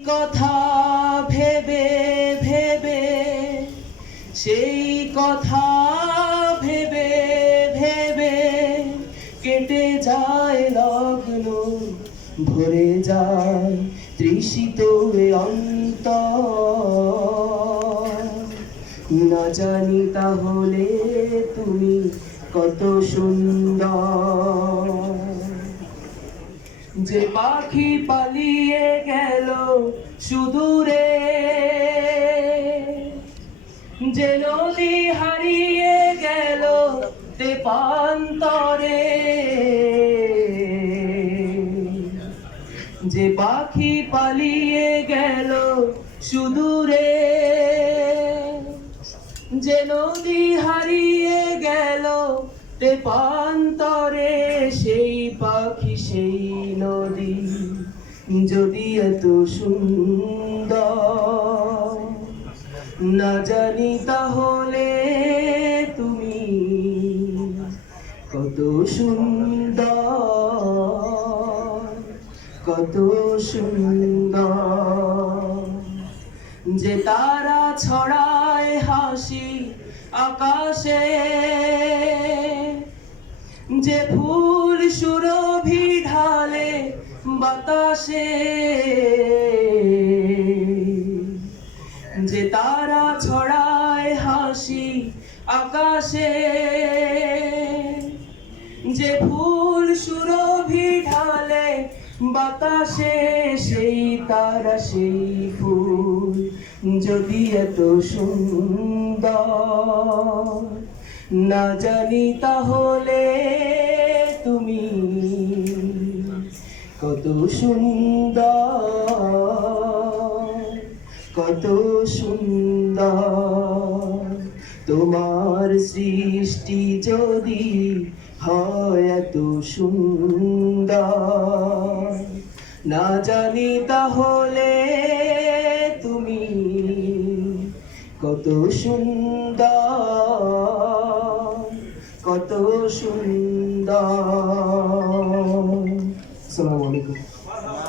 কথা ভেবে ভেবে সেই কথা ভেবে ভেবে কেটে যায় লগ্ন ভরে যায় তৃষিত অন্তর না জানি তাহলে তুমি কত সুন্দর যে পাখি পালিয়ে গেল সুদূরে যে নদী হারিয়ে গেল তেপান্তরে যে পাখি পালিয়ে গেল সুদূরে যে নদী হারিয়ে গেল তেপান্তরে সেই পাখি সেই নদী যদি এত সুন্দর না জানি তাহলে তুমি কত সুন্দর কত সুন্দর যে তারা ছড়ায় হাসি আকাশে যে ফুল সুরভি ঢালে বাতাসে যে তারা ছড়ায় হাসি আকাশে যে ফুল সুরভি ঢালে বাতাসে সেই তারা সেই ফুল যদি এত সুন্দর না জানি তাহলে তুমি কত সুন্দর কত সুন্দর তোমার সৃষ্টি যদি হয় এত সুন্দর না জানি তাহলে তুমি কত সুন্দর কত সুন্দর।